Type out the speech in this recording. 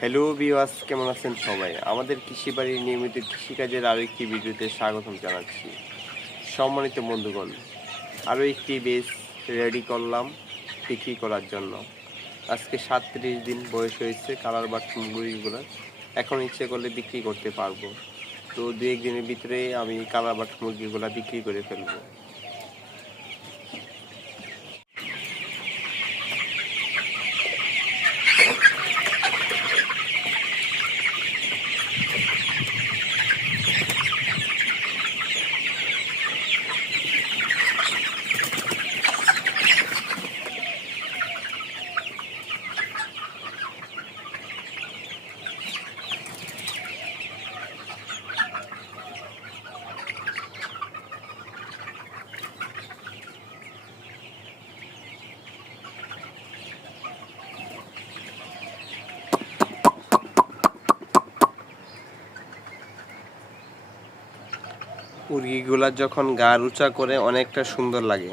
Hello বিওয়াস কেমন আছেন সবাই? আমাদের কৃষি বাড়ির নিয়মিত কৃষিকাজের আরও একটি ভিডিওতে স্বাগতম জানাচ্ছি। সম্মানিত বন্ধুগণ আরও একটি বেস রেডি করলাম বিক্রি করার জন্য। আজকে সাতত্রিশ দিন বয়স হয়েছে, কালার বাট মুরগিগুলো এখন ইচ্ছে করলে বিক্রি করতে পারব। তো দু এক দিনের ভিতরে আমি কালার বাট মুরগিগুলো বিক্রি করে ফেলব। মুরগিগুলা যখন গা উঁচা করে অনেকটা সুন্দর লাগে।